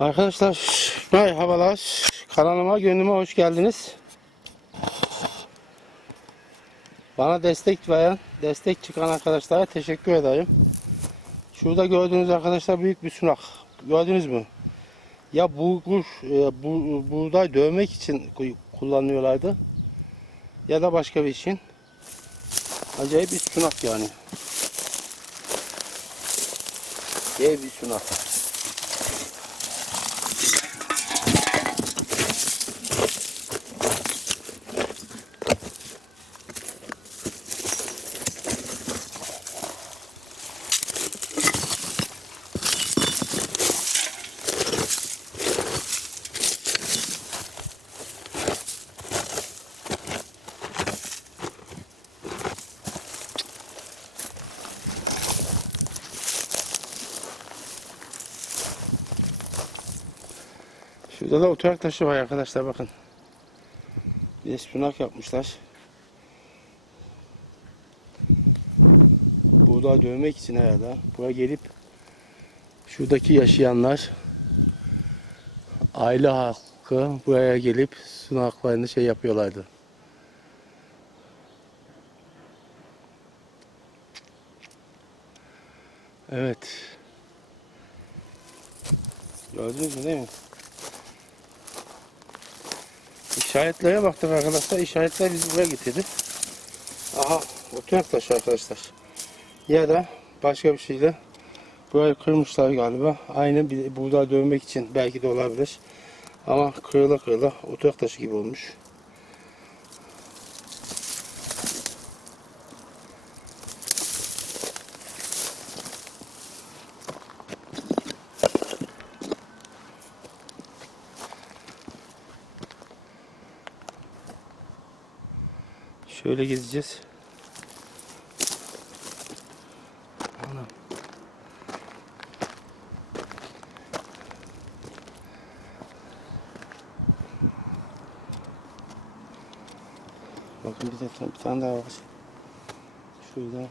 Arkadaşlar merhabalar. Kanalıma gönlüme hoş geldiniz. Bana destek veren, destek çıkan arkadaşlara teşekkür ederim. Şurada gördüğünüz arkadaşlar büyük bir sunak. Gördünüz mü? Ya bulgur, e, bu, buğday dövmek için ku- kullanıyorlardı. Ya da başka bir için. Acayip bir sunak yani. Dev bir sunak. Şurada da oturak taşı var arkadaşlar bakın. Bir sunak yapmışlar. Buğday dövmek için herhalde. Buraya gelip şuradaki yaşayanlar aile halkı buraya gelip sunaklarını şey yapıyorlardı. Evet. Gördünüz mü değil mi? İşaretlere baktık arkadaşlar. İşaretler bizi buraya getirdi. Aha oturak taşı arkadaşlar. Ya da başka bir şeyle burayı kırmışlar galiba. Aynı buğday dövmek için belki de olabilir. Ama kırıla kırıla oturak taşı gibi olmuş. Şöyle gezeceğiz. Anam. Bakın bir, de, bir tane daha var. Şurada.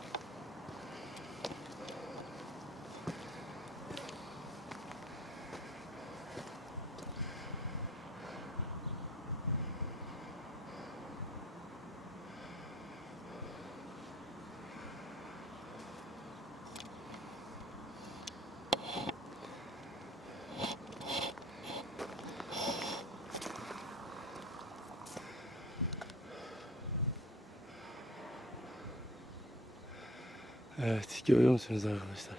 Evet görüyor musunuz arkadaşlar?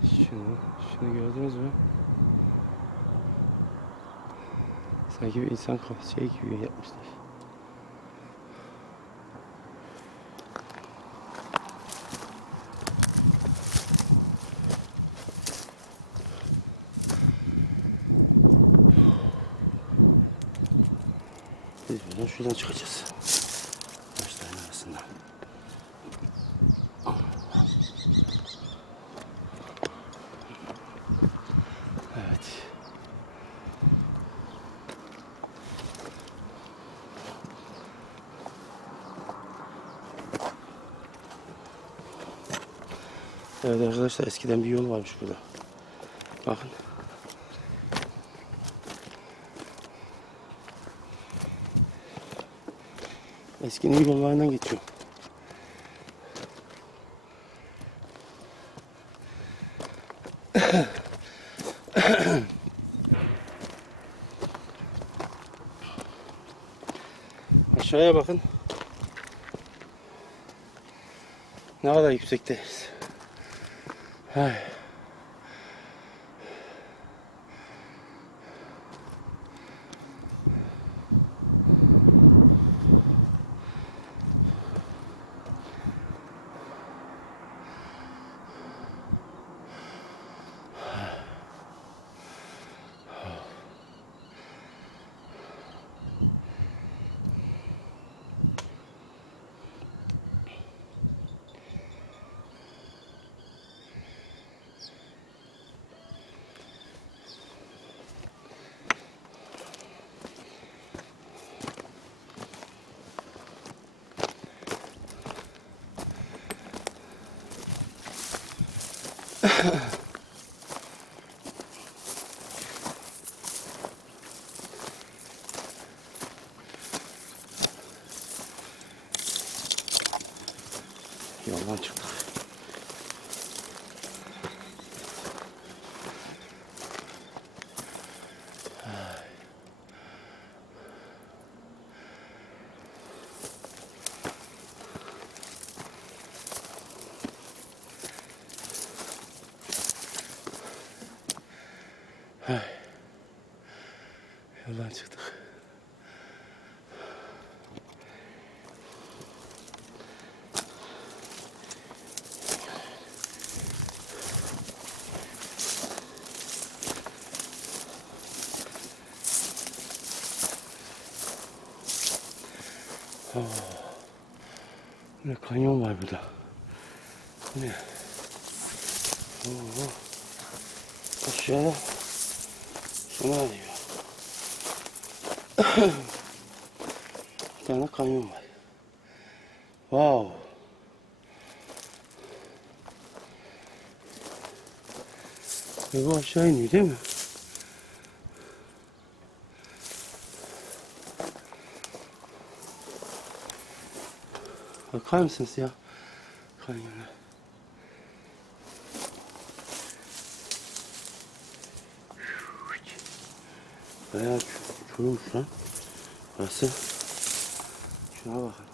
Şunu, şunu gördünüz mü? Sanki bir insan kafası şey gibi yapmışlar. Biz buradan şuradan çıkacağız. Ağaçların arasından. Evet. Evet arkadaşlar eskiden bir yol varmış burada. Bakın. Eskinin yollarından geçiyor. Aşağıya bakın. Ne kadar yüksekteyiz. 唉。Ugh. Çıktık. Ne kanyon var burada. Bu ne? Oo. Aşağıda şuna diyor. Bir tane kanyon var. Wow. Ve bu aşağı iniyor değil mi? Bakar mısınız ya? Kanyona. Bayağı ç- çürümüş lan. Burası. Şuna bakın.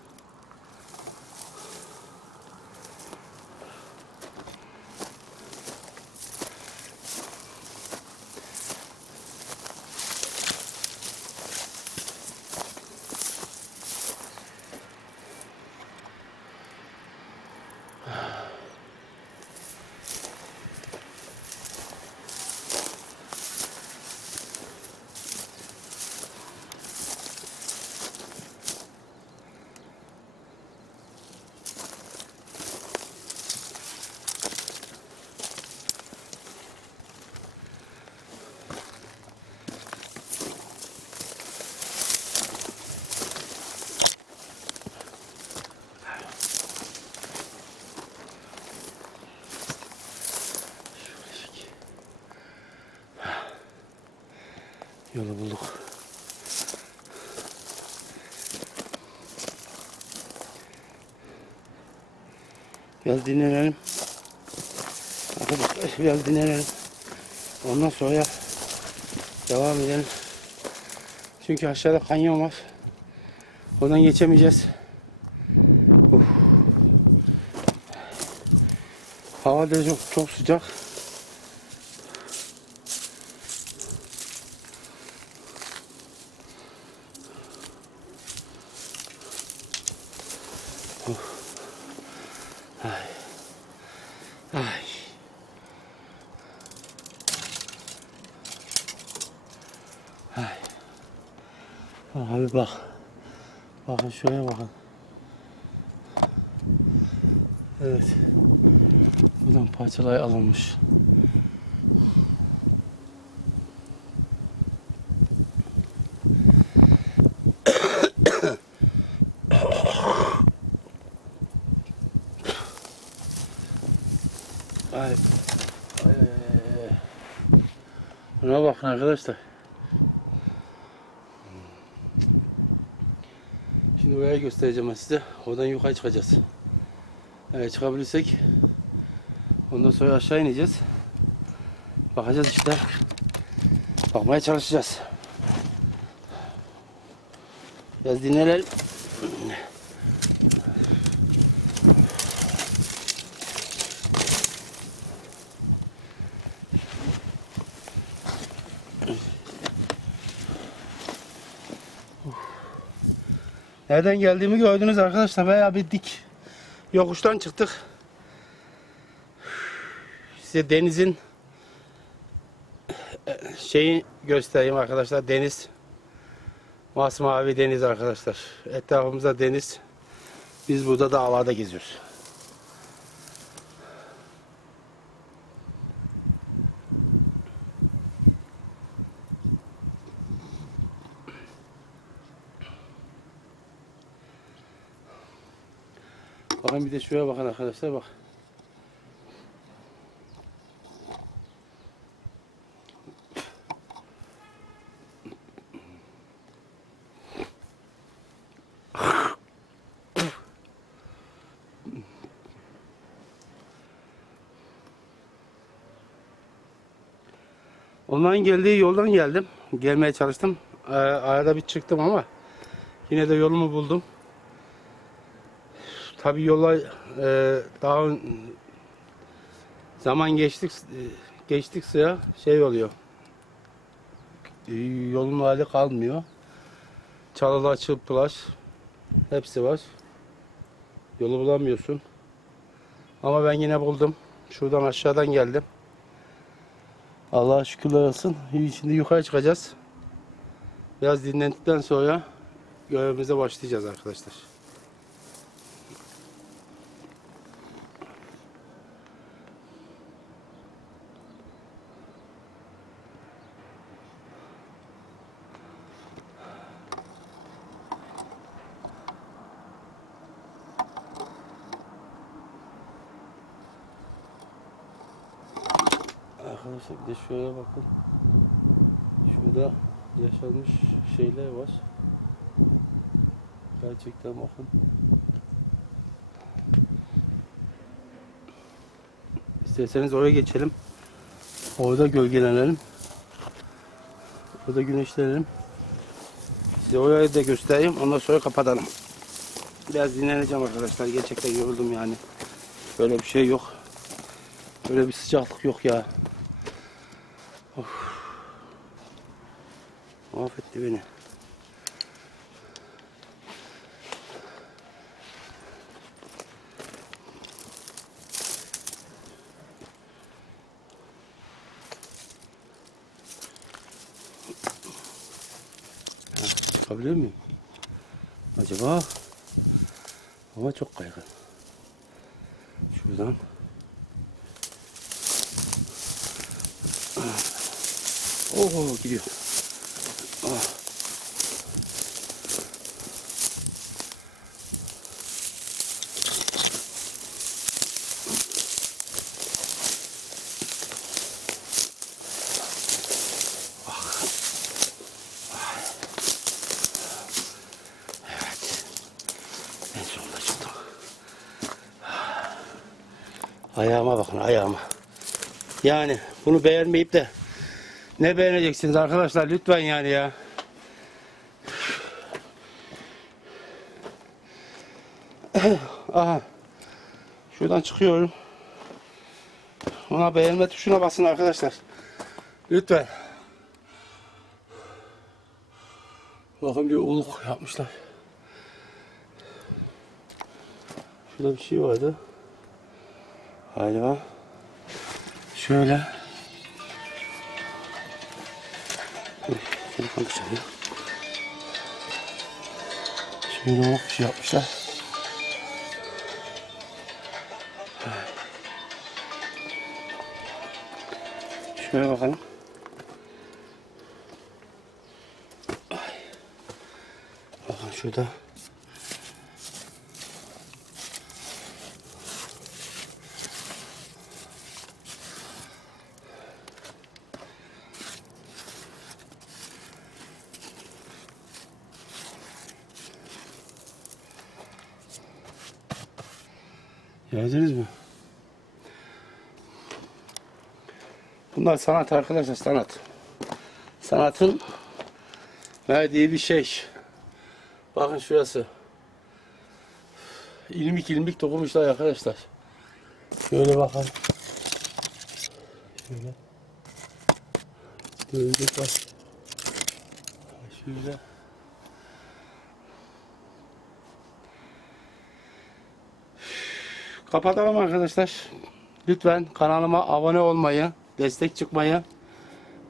Yolu bulduk. Biraz dinlenelim. Arkadaşlar biraz dinlenelim. Ondan sonra devam edelim. Çünkü aşağıda kanyon var. Oradan geçemeyeceğiz. Hava da çok, çok sıcak. Abi bak. Bakın şuraya bakın. Evet. Buradan parçalar alınmış. Ee, Buna bakın arkadaşlar. Oraya göstereceğim size. Oradan yukarı çıkacağız. Evet çıkabilirsek ondan sonra aşağı ineceğiz. Bakacağız işte. Bakmaya çalışacağız. Biraz dinlenelim. Nereden geldiğimi gördünüz arkadaşlar. Bayağı bir dik yokuştan çıktık. Size denizin şeyi göstereyim arkadaşlar. Deniz. Masmavi deniz arkadaşlar. Etrafımızda deniz. Biz burada dağlarda geziyoruz. bir de şuraya bakın arkadaşlar bak. Onların geldiği yoldan geldim. Gelmeye çalıştım. Ee, arada bir çıktım ama yine de yolumu buldum. Tabii yola e, daha zaman geçtik geçtikçe şey oluyor. E, Yolun hali kalmıyor. Çalılar, çırpılar hepsi var. Yolu bulamıyorsun. Ama ben yine buldum. Şuradan aşağıdan geldim. Allah'a şükürler olsun. Şimdi yukarı çıkacağız. Biraz dinlendikten sonra görevimize başlayacağız arkadaşlar. Bir de şöyle bakın. Şurada yaşanmış şeyler var. Gerçekten bakın. İsterseniz oraya geçelim. Orada gölgelenelim. Orada güneşlenelim. Size orayı da göstereyim. Ondan sonra kapatalım. Biraz dinleneceğim arkadaşlar. Gerçekten yoruldum yani. Böyle bir şey yok. Böyle bir sıcaklık yok ya. Of. Mahvetti beni. Yapabilir miyim? Acaba? Ama çok kaygı. Şuradan. Gidiyor. Evet. En sonunda çıktım. Ayağıma bakın ayağıma. Yani bunu beğenmeyip de ne beğeneceksiniz arkadaşlar lütfen yani ya. Aha. Şuradan çıkıyorum. Ona beğenme tuşuna basın arkadaşlar. Lütfen. Bakın bir uluk yapmışlar. Şurada bir şey vardı. Galiba. Şöyle. Telefon çalıyor. Şöyle bak bir şey yapmışlar. Şöyle bakalım. Bakın şurada. Gördünüz mü? Bunlar sanat arkadaşlar sanat. Sanatın verdiği bir şey. Bakın şurası. İlmik ilmik dokunmuşlar arkadaşlar. Şöyle bakalım. Şöyle. Böyle bak. Şöyle. Kapatalım arkadaşlar. Lütfen kanalıma abone olmayı, destek çıkmayı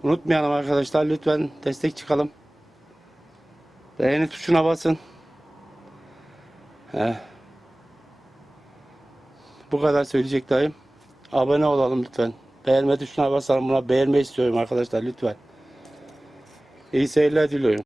unutmayalım arkadaşlar. Lütfen destek çıkalım. Beğeni tuşuna basın. Heh. Bu kadar söyleyeceklerim. Abone olalım lütfen. Beğenme tuşuna basalım. Buna beğenmeyi istiyorum arkadaşlar lütfen. İyi seyirler diliyorum.